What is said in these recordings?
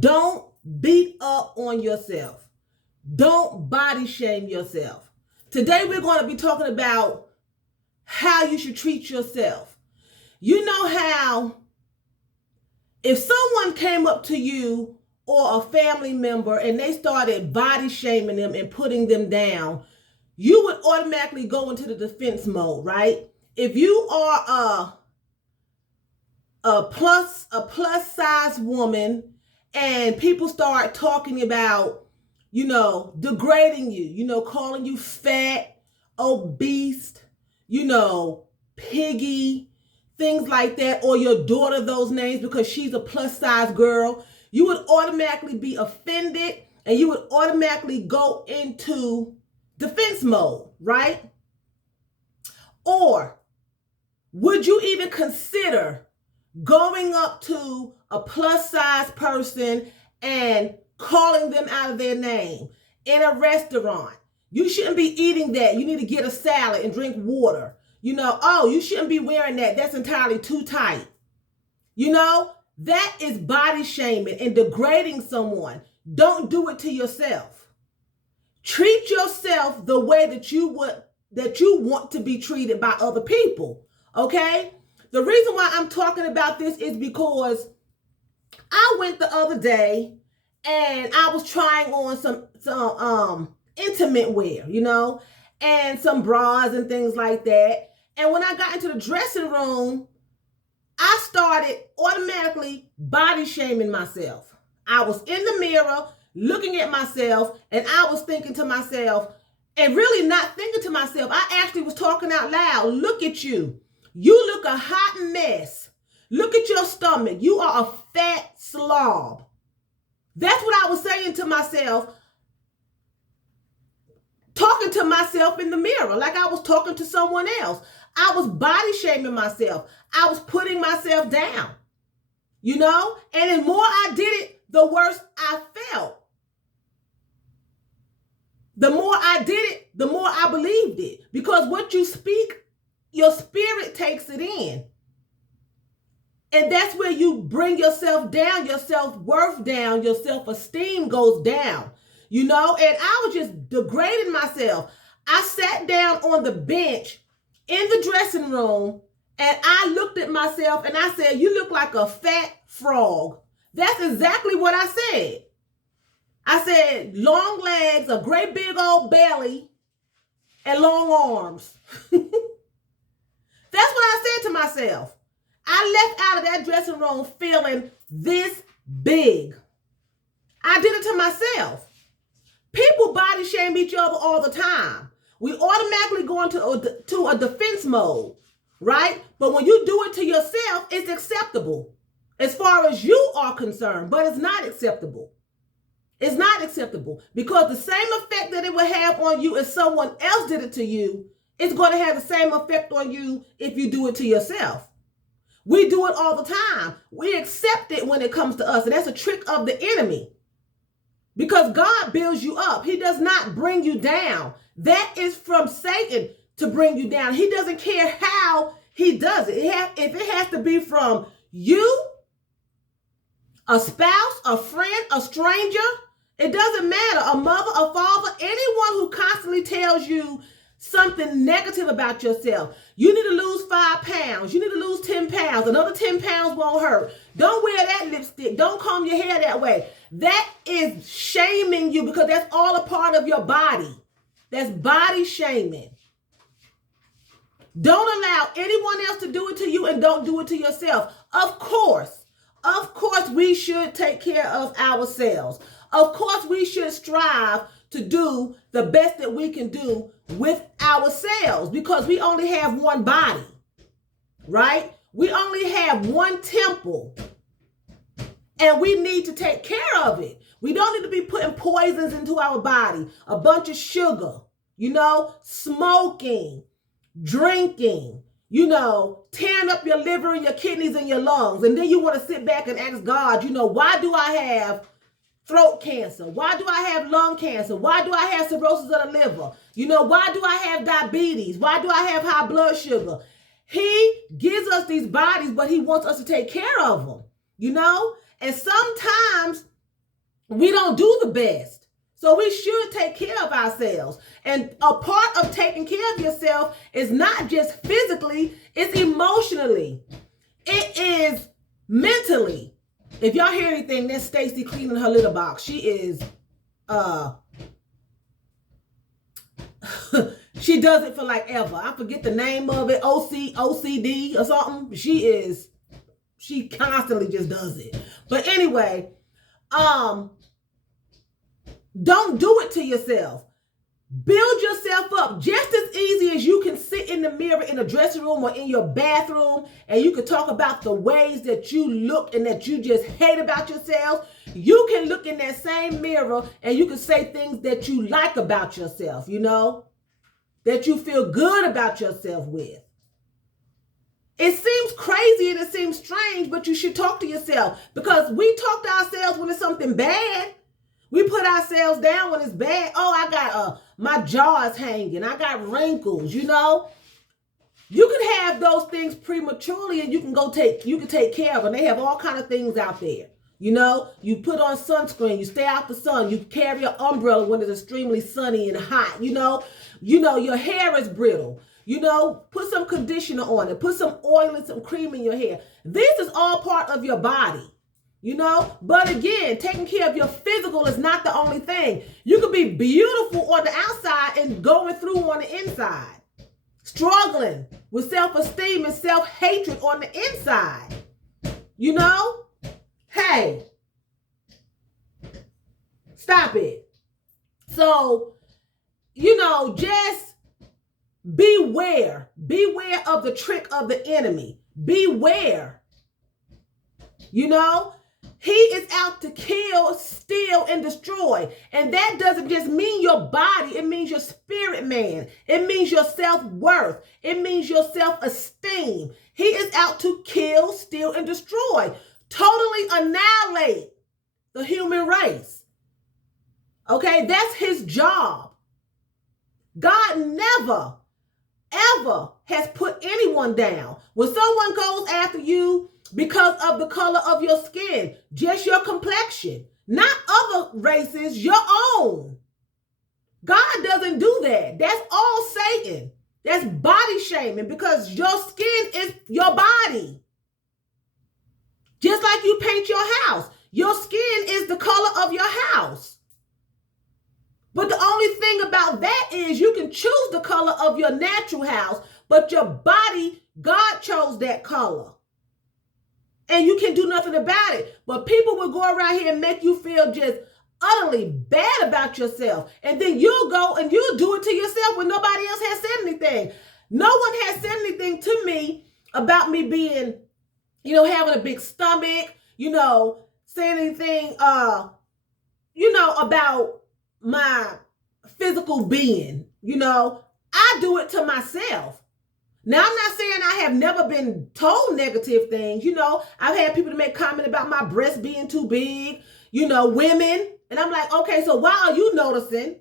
Don't beat up on yourself. Don't body shame yourself. Today we're going to be talking about how you should treat yourself. You know how if someone came up to you or a family member and they started body shaming them and putting them down, you would automatically go into the defense mode, right? If you are a plus size woman and people start talking about, degrading you, calling you fat, obese, piggy, things like that, or your daughter those names because she's a plus size girl, you would automatically be offended and you would automatically go into defense mode, right? Or would you even consider going up to a plus size person and calling them out of their name in a restaurant? You shouldn't be eating that. You need to get a salad and drink water. You shouldn't be wearing that. That's entirely too tight. That is body shaming and degrading someone. Don't do it to yourself. Treat yourself the way that you want to be treated by other people. Okay? The reason why I'm talking about this is because I went the other day and I was trying on some intimate wear, and some bras and things like that. And when I got into the dressing room, I started automatically body shaming myself. I was in the mirror looking at myself and I was thinking to myself, and really not thinking to myself, I actually was talking out loud. Look at you. You look a hot mess. Look at your stomach. You are a fat slob. That's what I was saying to myself, talking to myself in the mirror like I was talking to someone else. I was body shaming myself. I was putting myself down, and the more I did it, the worse I felt. The more I did it, the more I believed it. Because what you speak, your spirit takes it in. And that's where you bring yourself down, your self-worth down, your self-esteem goes down, and I was just degrading myself. I sat down on the bench in the dressing room and I looked at myself and I said, you look like a fat frog. That's exactly what I said. I said, long legs, a great big old belly, and long arms. That's what I said to myself. I left out of that dressing room feeling this big. I did it to myself. People body shame each other all the time. We automatically go into a defense mode, right? But when you do it to yourself, it's acceptable as far as you are concerned, but it's not acceptable. It's not acceptable because the same effect that it would have on you if someone else did it to you, it's going to have the same effect on you if you do it to yourself. We do it all the time. We accept it when it comes to us, and that's a trick of the enemy. Because God builds you up. He does not bring you down. That is from Satan to bring you down. He doesn't care how he does it. If it has to be from you, a spouse, a friend, a stranger, it doesn't matter. A mother, a father, anyone who constantly tells you something negative about yourself. You need to lose 5 pounds. You need to lose 10 pounds. Another 10 pounds won't hurt. Don't wear that lipstick. Don't comb your hair that way. That is shaming you because that's all a part of your body. That's body shaming. Don't allow anyone else to do it to you and don't do it to yourself. Of course, we should take care of ourselves. Of course, we should strive to do the best that we can do with ourselves because we only have one body, right? We only have one temple and we need to take care of it. We don't need to be putting poisons into our body, a bunch of sugar, smoking, drinking, tearing up your liver and your kidneys and your lungs. And then you want to sit back and ask God, why do I have throat cancer? Why do I have lung cancer? Why do I have cirrhosis of the liver? Why do I have diabetes? Why do I have high blood sugar? He gives us these bodies, but he wants us to take care of them, And sometimes we don't do the best. So we should take care of ourselves. And a part of taking care of yourself is not just physically, it's emotionally. It is mentally. If y'all hear anything, that's Stacy cleaning her litter box. She is she does it for like ever. I forget the name of it, OCD or something. She constantly just does it. But anyway, don't do it to yourself. Build yourself up just as easy as you can sit in the mirror in a dressing room or in your bathroom and you can talk about the ways that you look and that you just hate about yourself. You can look in that same mirror and you can say things that you like about yourself, you know, that you feel good about yourself with. It seems crazy and it seems strange, but you should talk to yourself, because we talk to ourselves when it's something bad. We put ourselves down when it's bad. Oh, I got my jaw is hanging. I got wrinkles, you know. You can have those things prematurely and you can take care of them. They have all kind of things out there. You know, you put on sunscreen, you stay out the sun, you carry an umbrella when it's extremely sunny and hot. You know, your hair is brittle. You know, put some conditioner on it, put some oil and some cream in your hair. This is all part of your body. You know, but again, taking care of your physical is not the only thing. You can be beautiful on the outside and going through on the inside. Struggling with self-esteem and self-hatred on the inside. You know? Hey, stop it. So, you know, just beware. Beware of the trick of the enemy. Beware. You know? He is out to kill, steal, and destroy. And that doesn't just mean your body. It means your spirit, man. It means your self-worth. It means your self-esteem. He is out to kill, steal, and destroy. Totally annihilate the human race. Okay, that's his job. God never, ever has put anyone down. When someone goes after you because of the color of your skin, just your complexion, not other races, your own. God doesn't do that. That's all Satan. That's body shaming, because your skin is your body. Just like you paint your house, your skin is the color of your house. But the only thing about that is you can choose the color of your natural house, but your body, God chose that color. And you can do nothing about it. But people will go around here and make you feel just utterly bad about yourself. And then you'll go and you'll do it to yourself when nobody else has said anything. No one has said anything to me about me being, you know, having a big stomach, you know, saying anything, you know, about my physical being. You know, I do it to myself. Now, I'm not saying I have never been told negative things. You know, I've had people to make comment about my breasts being too big, you know, women. And I'm like, okay, so why are you noticing?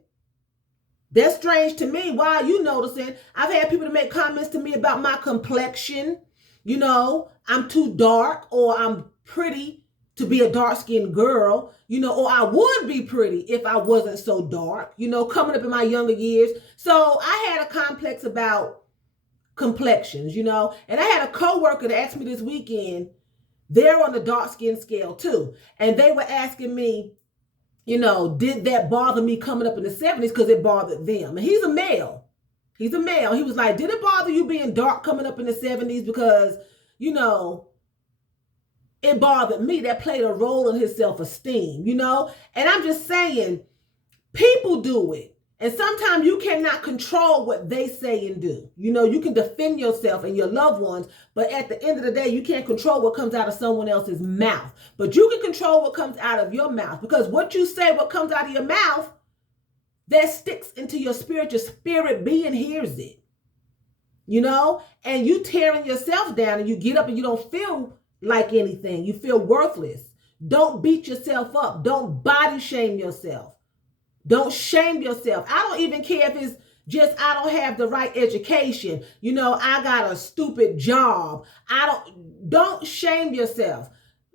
That's strange to me. Why are you noticing? I've had people to make comments to me about my complexion. You know, I'm too dark, or I'm pretty to be a dark-skinned girl, you know, or I would be pretty if I wasn't so dark, you know, coming up in my younger years. So I had a complex about complexions, you know, and I had a coworker that asked me this weekend, they're on the dark skin scale too. And they were asking me, you know, did that bother me coming up in the 70s? Because it bothered them. And he's a male. He's a male. He was like, did it bother you being dark coming up in the 70s? Because, you know, it bothered me. That played a role in his self-esteem, you know? And I'm just saying, people do it. And sometimes you cannot control what they say and do. You know, you can defend yourself and your loved ones, but at the end of the day, you can't control what comes out of someone else's mouth. But you can control what comes out of your mouth, because what you say, what comes out of your mouth, that sticks into your spirit. Your spirit being hears it, you know, and you tearing yourself down and you get up and you don't feel like anything. You feel worthless. Don't beat yourself up. Don't body shame yourself. Don't shame yourself. I don't even care if it's just I don't have the right education. You know, I got a stupid job. Don't shame yourself.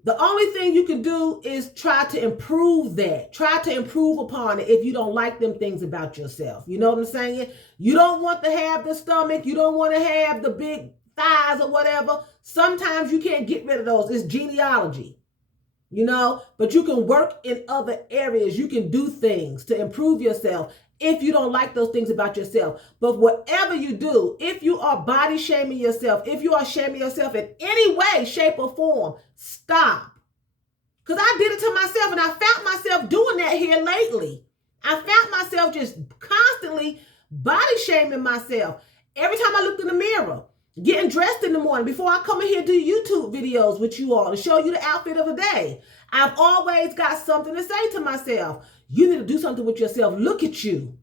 The only thing you can do is try to improve that. Try to improve upon it if you don't like them things about yourself. You know what I'm saying? You don't want to have the stomach. You don't want to have the big thighs or whatever. Sometimes you can't get rid of those. It's genealogy, you know, but you can work in other areas. You can do things to improve yourself if you don't like those things about yourself. But whatever you do, if you are body shaming yourself, if you are shaming yourself in any way, shape, or form, stop. Because I did it to myself, and I found myself doing that here lately. I found myself just constantly body shaming myself. Every time I looked in the mirror, getting dressed in the morning, before I come in here and do YouTube videos with you all and show you the outfit of the day, I've always got something to say to myself. You need to do something with yourself. Look at you.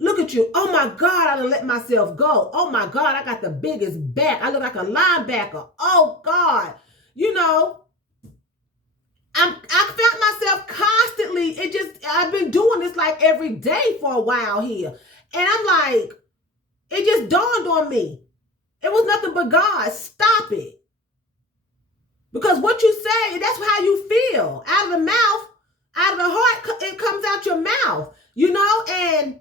Look at you. Oh my God, I done let myself go. Oh my God, I got the biggest back. I look like a linebacker. Oh God. You know, I found myself constantly, I've been doing this like every day for a while here. And I'm like, it just dawned on me. It was nothing but God. Stop it. Because what you say, that's how you feel. Out of the mouth, out of the heart, it comes out your mouth, you know? And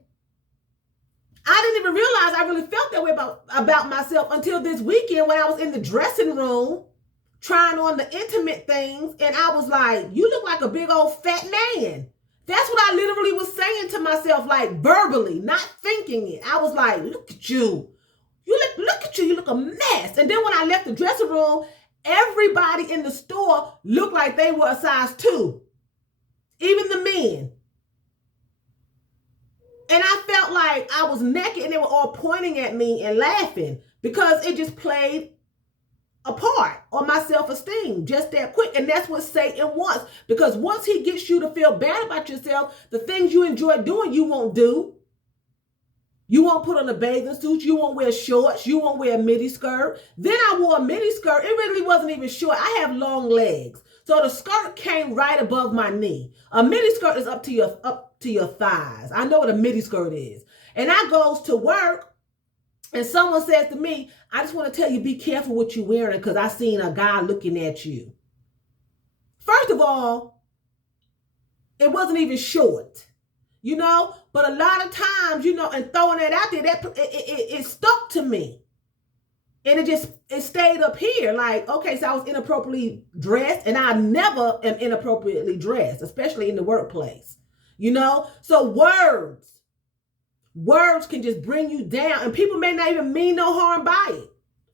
I didn't even realize I really felt that way about myself until this weekend when I was in the dressing room trying on the intimate things. And I was like, you look like a big old fat man. That's what I literally was saying to myself, like verbally, not thinking it. I was like, look at you. Look at you. You look a mess. And then when I left the dressing room, everybody in the store looked like they were a size 2. Even the men. And I felt like I was naked and they were all pointing at me and laughing because it just played a part on my self-esteem just that quick. And that's what Satan wants. Because once he gets you to feel bad about yourself, the things you enjoy doing, you won't do. You won't put on a bathing suit. You won't wear shorts. You won't wear a midi skirt. Then I wore a midi skirt. It really wasn't even short. I have long legs. So the skirt came right above my knee. A midi skirt is up to your thighs. I know what a midi skirt is. And I goes to work and someone says to me, I just want to tell you, be careful what you're wearing because I seen a guy looking at you. First of all, it wasn't even short. You know, but a lot of times, you know, and throwing that out there, it stuck to me. And it stayed up here. Like, okay, so I was inappropriately dressed, and I never am inappropriately dressed, especially in the workplace. You know, so words can just bring you down, and people may not even mean no harm by it,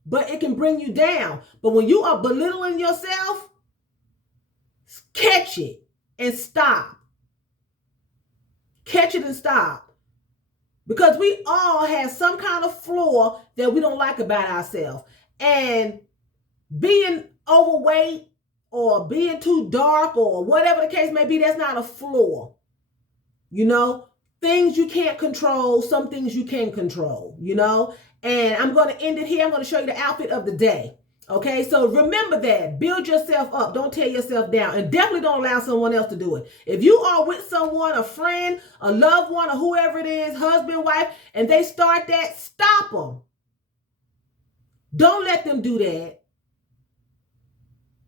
but it can bring you down. But when you are belittling yourself, catch it and stop. Catch it and stop. Because we all have some kind of flaw that we don't like about ourselves. And being overweight or being too dark or whatever the case may be, that's not a flaw. You know, things you can't control, some things you can control, you know. And I'm going to end it here. I'm going to show you the outfit of the day. Okay, so remember that. Build yourself up. Don't tear yourself down. And definitely don't allow someone else to do it. If you are with someone, a friend, a loved one, or whoever it is, husband, wife, and they start that, stop them. Don't let them do that.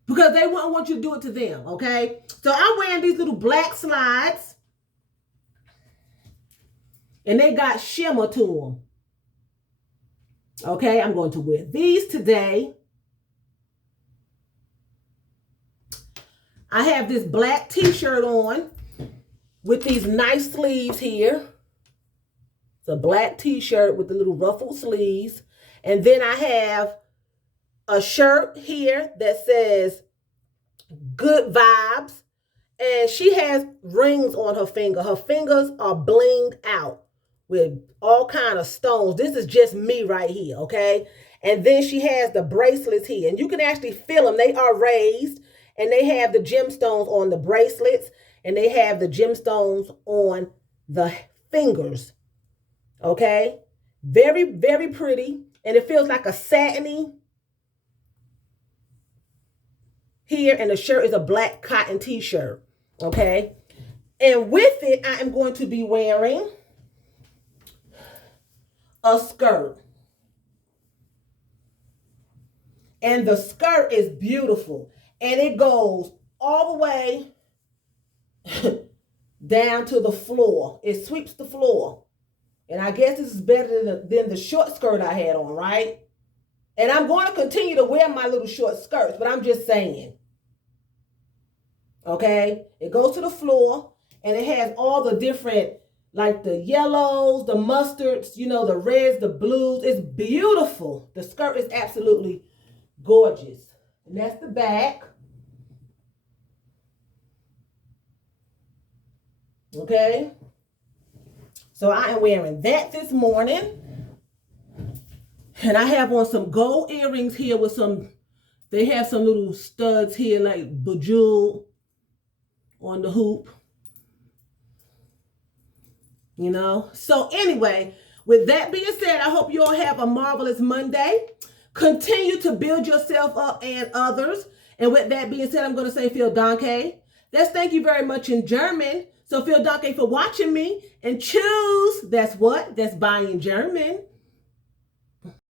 Because they wouldn't want you to do it to them, okay? So I'm wearing these little black slides. And they got shimmer to them. Okay, I'm going to wear these today. I have this black t-shirt on with these nice sleeves here. It's a black t-shirt with the little ruffled sleeves. And then I have a shirt here that says Good Vibes. And she has rings on her finger. Her fingers are blinged out with all kind of stones. This is just me right here, okay? And then she has the bracelets here. And you can actually feel them. They are raised. And they have the gemstones on the bracelets. And they have the gemstones on the fingers. Okay? Very, very pretty. And it feels like a satiny here. And the shirt is a black cotton t-shirt. Okay? And with it, I am going to be wearing a skirt. And the skirt is beautiful. And it goes all the way down to the floor. It sweeps the floor. And I guess this is better than the short skirt I had on, right? And I'm going to continue to wear my little short skirts, but I'm just saying. Okay? It goes to the floor, and it has all the different, like the yellows, the mustards, you know, the reds, the blues. It's beautiful. The skirt is absolutely gorgeous. And that's the back. Okay? So I am wearing that this morning. And I have on some gold earrings here with some, they have some little studs here like bejeweled on the hoop. You know? So anyway, with that being said, I hope you all have a marvelous Monday. Continue to build yourself up and others. And with that being said, I'm going to say vielen Dank. That's thank you very much in German. So vielen Dank for watching me. And choose, that's what? That's buying German.